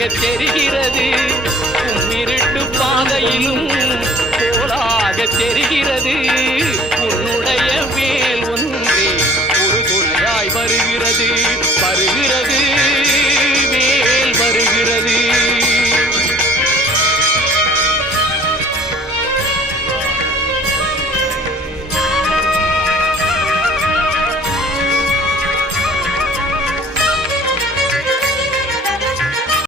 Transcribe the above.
கோலாக தெரிகிறது உம்மிருட்டு பாதையிலும் கோலாக தெரிகிறது உன்னுடைய வேல் ஒன்றே ஒரு துணையாய் வருகிறது வருகிறது